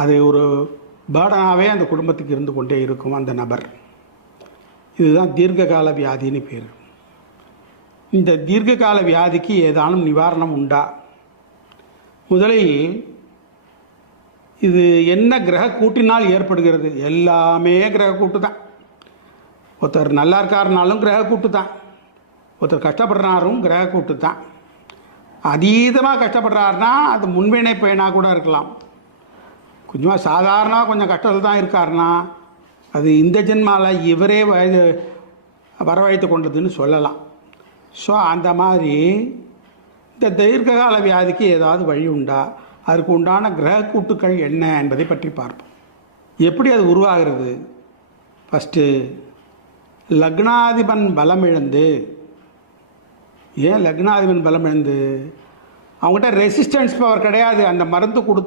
அது ஒரு பேர்டனாகவே அந்த குடும்பத்துக்கு இருந்து கொண்டே இருக்கும் அந்த நபர். இதுதான் தீர்க்ககால வியாதின்னு பேர். இந்த தீர்க்ககால வியாதிக்கு ஏதானும் நிவாரணம் உண்டா? முதலில் இது என்ன கிரக கூட்டினால் ஏற்படுகிறது? எல்லாமே கிரக கூட்டு தான். ஒருத்தர் நல்லா இருக்காருனாலும் கிரக கூட்டு தான். ஒருத்தர் கஷ்டப்படுறாரும் கிரக கூட்டு தான். அதீதமாக கஷ்டப்படுறாருன்னா அது முன்வினை பயனாக கூட இருக்கலாம். கொஞ்சமாக சாதாரணமாக கொஞ்சம் கஷ்டத்தில் தான் இருக்காருன்னா அது இந்த ஜென்மாவில் இவரே வயது வரவழைத்து கொண்டதுன்னு சொல்லலாம். ஸோ அந்த மாதிரி இந்த தீர்க்ககால வியாதிக்கு ஏதாவது வழி உண்டா? அதுக்கு உண்டான கிரக கூட்டுக்கள் என்ன என்பதை பற்றி பார்ப்போம். எப்படி அது உருவாகிறது? ஃபஸ்ட்டு லக்னாதிபன் பலம் இழந்து ஏன் லக்னாதிபன் பலம் இழந்து? அவங்ககிட்ட ரெசிஸ்டன்ஸ் பவர் கிடையாது. அந்த மருந்து கொடுத்தா